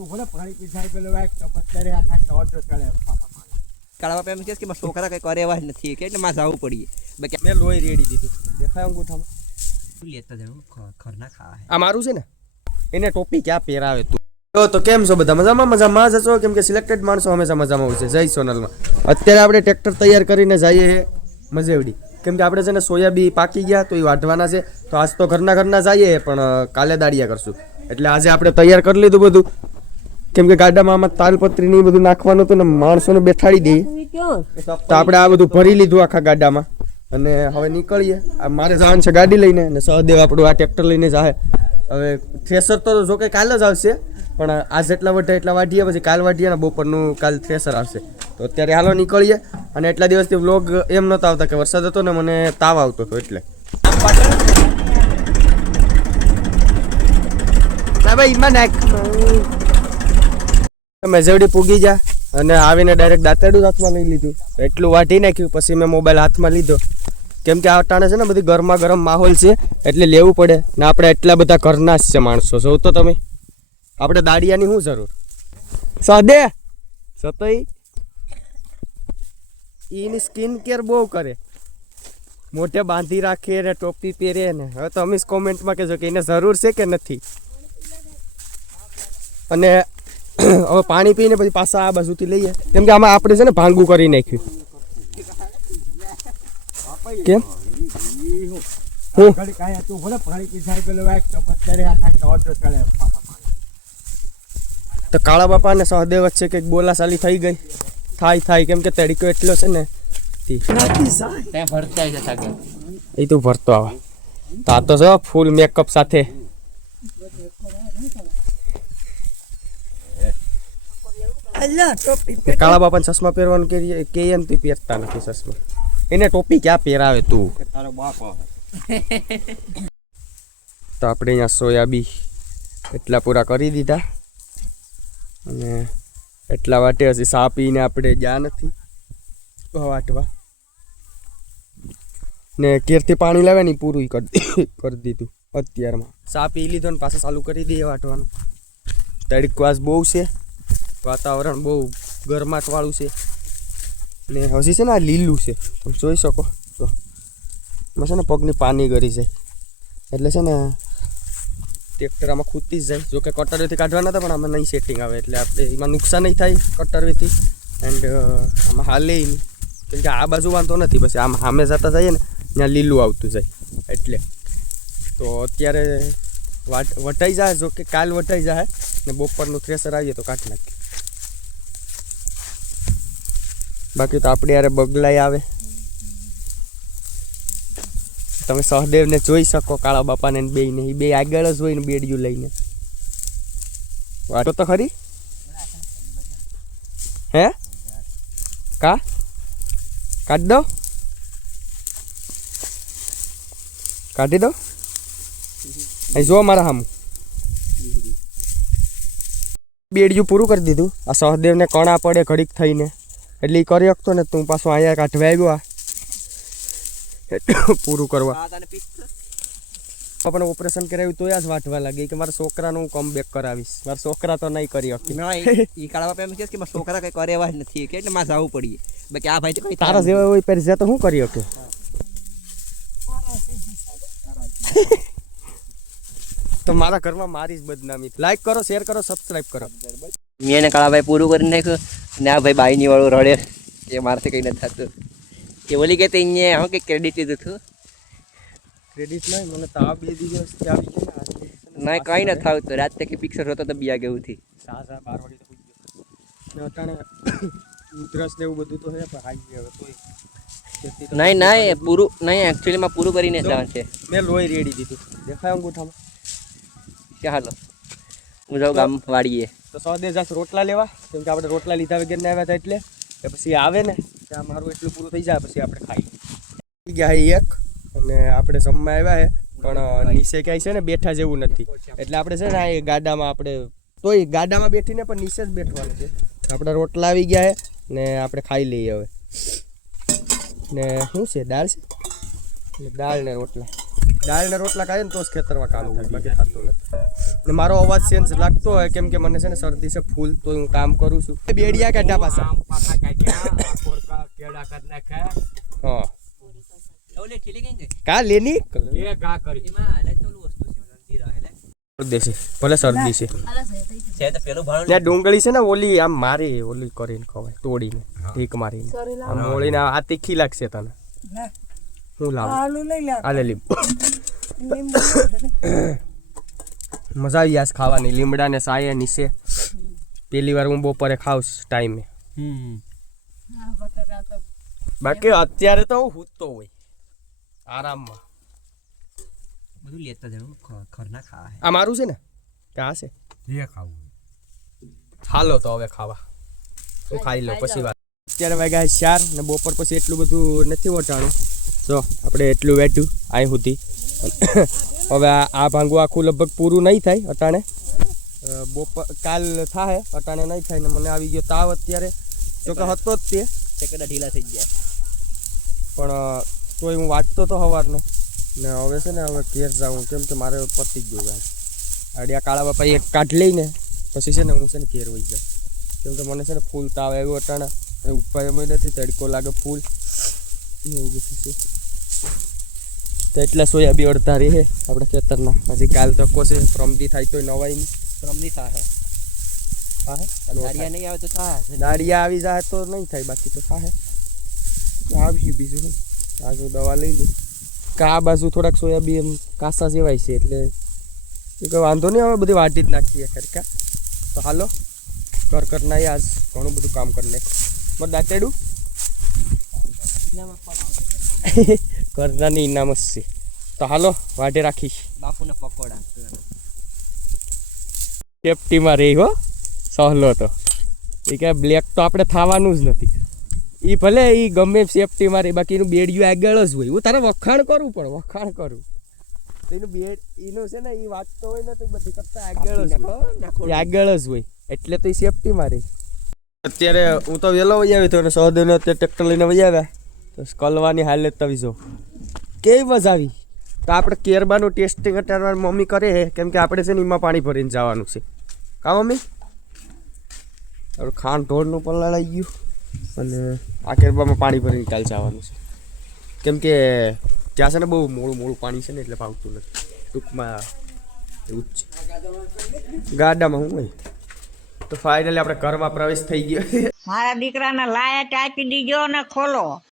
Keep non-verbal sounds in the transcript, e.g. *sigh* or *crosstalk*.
તું ભલે પાણી પેલો ચડે. કાળા બાપા એમ કે મારા છોકરા કંઈ કરે એવા જ નથી કે એટલે મારે જવું પડીએ. બાકી મેં લોહી રેડી દીધું. દેખાય અંગૂઠામાં? લેતા જવું ખરના ખાવા આ મારું છે ને? એને ટોપી ક્યાં પહેરાવે તું? તો તો કેમ છો બધા? મજામાં? મજામાં જ છો કેમ કે સિલેક્ટેડ માણસો હંમેશા મજામાં હોય છે. જય સોનલમાં. અત્યારે આપણે ટ્રેક્ટર તૈયાર કરીને જઈએ છે મજેવડી કેમ કે આપણે છે ને સોયાબી પાકી ગયા તો એ વાઢવાના છે. તો આજ તો ઘરના ઘરના જઈએ પણ કાલે દાડિયા કરશું. એટલે આજે આપણે તૈયાર કરી લીધું બધું. કેમ કે ગાડામાં આમાં તાલપત્રી ને એ બધું નાખવાનું હતું ને માણસોને બેઠાડી દઈએ તો આપણે આ બધું ભરી લીધું આખા ગાડામાં. અને હવે નીકળીએ. આ મારે જવાનું છે ગાડી લઈને અને સહદેવ આપણું આ ટ્રેક્ટર લઈને જાય હવે થ્રેસર તો જો કે કાલ જ આવશે પણ આ જેટલા બધા એટલા વાઢીએ પછી કાલ વાઢીએ ને બપોરનું કાલ થ્રેસર આવશે. તો અત્યારે હાલો નીકળીએ. અને એટલા દિવસથી વ્લોગ એમ નહોતા આવતા કે વરસાદ હતો ને મને તાવ આવતો હતો એટલે. ભાઈ એમાં નાખ. મેજવડી પૂગી જા અને આવીને ડાયરેક્ટ દાંતેડું હાથમાં લઈ લીધું. એટલું વાટી નાખ્યું પછી મેં મોબાઈલ હાથમાં લીધો. કેમ કે આ ટાણે છે ને બધી ગરમા ગરમ માહોલ છે એટલે લેવું પડે. ને આપણે એટલા બધા ઘરના જ છે માણસો. સૌ તો તમે. આપણે દાડિયાની શું જરૂર? સદે. સતઈ. એની સ્કિન કેર બહુ કરે. મોઢે બાંધી રાખે ને ટોપી પહેરે ને. હવે તમે કોમેન્ટમાં કહેજો કે એને જરૂર છે કે નથી. અને હવે પાણી પીને પછી પાછા આ બાજુથી લઈએ. કેમ કે આમાં આપણે છે ને ભાંગું કરી નાખ્યું. કેમ? હું? તું કાળા બાપા ને સહદેવ વચ્ચે કંઈક બોલાચાલી થઈ ગઈ. થાય થાય. કેમ કે તડકો એટલો છે ને. છે એ તું ભરતો આવે. તો આ તો છે ફૂલ મેકઅપ સાથે. ને કાળા બાપાને ચશ્મા પહેરવાનું કે કે એમ તું પહેરતા નથી ચશ્મા. એને ટોપી ક્યાં પહેરાવે તું? તારો બાપ તો આપણે અહીંયા સોયાબી એટલા પૂરા કરી દીધા. અને એટલા વાટે હજી સા પીને આપણે ગયા નથી. વાટવા. ને કેરથી પાણી લાવે ને પૂરું કરી *coughs* કરી દીધું અત્યારમાં. સા પી લીધો ને પાછા ચાલુ કરી દઈએ વાટવાનું. તડકવાસ બહુ છે. વાતાવરણ બહુ ગરમાટવાળું છે. ને હજી છે ને આ લીલું છે. તમે જોઈ શકો. તો એમાં છે ને પગની પાની ગરી જાય. એટલે છે ને ટ્રેક્ટર આમાં ખૂદતી જ જાય. જોકે કટરવેથી કાઢવાના હતા પણ આમાં નહીં સેટિંગ આવે. એટલે આપણે એમાં નુકસાન નહીં થાય કટરવેથી. એન્ડ આમાં હાલે નહીં કેમ કે આ બાજુ વાંધો નથી. પછી આમ સામે જતા જઈએ ને, ત્યાં લીલું આવતું જાય. એટલે તો અત્યારે વાટ, વટાઈ જાય. જોકે કાલ વટાઈ જાય. ને બપોરનું થ્રેસર આવીએ તો કાઢી નાખીએ. બાકી તો આપણે યારે બગલાઈ આવે. તમે સહદેવને જોઈ શકો, કાળા બાપાને બે ને એ બે આગળ જ હોય ને બેડિયું લઈને. વાંચો તો ખરી? હે? કા? કાઢ દો. કાઢી દો. અહીં જો મારા હામું. બેડિયું પૂરું કરી દીધું. આ સહદેવને કણા પડે ઘડીક થઈને. એટલે એ કરી શકતો ને તું પાછો અહીંયા કાઢવા આવ્યો આ. પૂરું કરવા. પણ ઓપરેશન કરાવ્યું તો જ વાટવા લાગી કે મારા છોકરાનું કમ બેક કરાવીશ. મારા છોકરા તો નહીં કરી શકતી એ કાળા બાપા એમ કે મારા છોકરા કંઈ કરે એવા જ નથી કે એટલે મારે જવું પડીએ. બાકી આ ભાઈ તો કંઈ તારા જેવા હોય પહેરી જાય તો શું કરી શકે તો મારા ઘરમાં મારી જ બદનામી. લાઈક કરો શેર કરો સબસ્ક્રાઇબ કરો. મેં એને કાળાભાઈ પૂરું કરી નાખ્યું. ને ભાઈ બાઈની વાળું રડે. એ મારાથી કંઈ નથી થતું. એ બોલી કે તે અહીંયા હું કંઈક ક્રેડિટ લીધું હતું ક્રેડિટ નહીં મને તાવ બે દિવસ આવી ગયો ના કંઈ નથી તો રાત કે પિક્ચર હોતો તો બિયા ગયું હતી સા સા બાર વાગે તો ને અટાણે ઉધરસ ને એવું બધું તો હે પણ હાઈ ગયો તોય. નહીં નહીં પૂરું નહીં એકચ્યુઅલીમાં પૂરું કરીને જવાનું છે. મેં લોહી રેડી દીધું. દેખાય અંગૂઠામાં? ચાલો હું જાઉં ગામ વાળીએ. તો સૌદે જાસ રોટલા લેવા, કેમ કે આપણે રોટલા લીધા વગેરે આવ્યા હતા એટલે કે પછી આવે ને ત્યાં મારું એટલું પૂરું થઈ જાય, પછી આપણે ખાઈ ગયા એક, અને આપણે જમવા આવ્યા છે પણ નીચે ક્યાંય છે ને બેઠા જેવું નથી. એટલે આપણે છે ને એ ગાડામાં આપણે, તોય ગાડામાં બેઠીને પણ નીચે જ બેઠવાનું છે. આપણે રોટલા આવી ગયા છે ને આપણે ખાઈ લઈએ હવે. ને શું છે, દાળ છે? દાળ ને રોટલા. દાળ ને રોટલા ખાય ને તો જ ખેતરમાં કામ થાય બાકી થતું નથી. ને મારો અવાજ સેન્સ લાગતો હોય કેમ કે મને છે ને શરદી છે ફૂલ તો હું કામ કરું છું. બેડિયા કાઢ્યા પાછા. હા. કા લેની? એ ઘા કરી. એમાં હાલે તો વસ્તુ છે ઓલા જીરા એટલે. ભલે શરદી છે. છે તો પેલું ભાણું ત્યાં ડુંગળી છે ને ઓલી આમ મારી ઓલી કરીને ખવાય તોડીને ઢીક મારીને. આમ ઓળીને આ તીખી લાગશે તને. હું લાવું. આલે લીંબુ. મજા આવી આજ ખાવાની. લીમડા ને સાયે નીચે. પેલી વાર હું બપોરે ખાઉસ ટાઈમે. બાકી અત્યારે તો હું સૂતો હોય. આરામમાં. બધું લેતા જવું ખરના ખાવા આ મારું છે ને? કે આ છે? જે ખાવું. હાલો તો હવે ખાવા. હું ખાઈ લઉં પછી વાત. અત્યારે વાગ્યા ચાર ને બપોર પછી એટલું બધું નથી વટાણું જો આપણે એટલું વેઠ્યું અહીં સુધી. હવે આ ભાંગવું આખું લગભગ પૂરું નહીં થાય અટાણે. બપોર કાલ થાય અટાણે નહીં થાય ને મને આવી ગયો તાવ અત્યારે. જો કે હતો જ તે. કદાચ ઢીલા થઈ ગયા. પણ તોય હું વાંચતો તો સવારનો. ને હવે છે ને હવે ઘેર જાઉં. કેમ કે મારે પતી ગયું ગાય આડિયા કાળા બાપા એક કાઢ લઈને પછી છે ને હું છે ને ઘેર વહી જાઉં. કેમ કે મને છે ને ફૂલ તાવ આવ્યો અટાણા. ઉપર એમ નથી તડકો લાગે ફૂલ. એવું બધું છે. તો એટલા સોયાબી અડધા રહે આપણે ખેતરના હજી કાલ તકો છે પ્રમદી થાય તોય નવાઈ નહીં થાય. દાડિયા નહીં આવે તો થાય. દાડિયા આવી જાય તો નહીં થાય બાકી તો થાય. આવ્યું બીજું નહીં આજુ દવા લઈ લઈ કા બાજુ થોડાક સોયાબી એમ કાસા જેવાય છે એટલે કે કંઈ વાંધો નહીં હવે બધી વાટી જ નાખીએ ખરકા તો હાલો કર કર ના આજ ઘણું બધું કામ કરી નાખ મારે દાંતેડું? *laughs* કરનાની ઇનામ જ છે તો હાલો વાટે રાખીશ. બાપુના પકોડા. સેફટીમાં રહી હો સહલો તો. એ કે બ્લેક તો આપણે થવાનું જ નથી. એ ભલે એ ગમે એમ સેફટીમાં રહી બાકી એનું બેડિયું આગળ જ હોય. હું તારે વખાણ કરું પણ વખાણ કરું. તો એનું બેડ એનું છે ને એ વાંચતો હોય ને તો બધી કરતા આગળ જ હોય. આગળ જ હોય. એટલે તો એ સેફટીમાં રહી અત્યારે હું તો વહેલો વહી આવ્યો હતો અને સહદેવને અત્યારે ટ્રેક્ટર લઈને વહી આવ્યા. તો કલવાની હાલત તવી જો. કેવી મજા આવી? તો આપણે કેરબાનું ટેસ્ટિંગ અત્યારે મમ્મી કરે છે કેમ કે આપણે છે ને એમાં પાણી ભરીને જવાનું છે. કા મમ્મી? આપણે ખાંડ ઢોળનું પલાળ આવી ગયું. અને આ કેરબામાં પાણી ભરીને કાલ જવાનું છે. કેમ કે ત્યાં છે ને બહુ મોડું મોડું પાણી છે ને એટલે ભાવતું નથી. ટૂંકમાં એવું જ છે. ગાડામાં હું હોય? તો ફાઇનલી આપણે ઘરમાં પ્રવેશ થઈ ગયો. મારા દીકરાને લાયટ આપી દીજો ને ખોલો.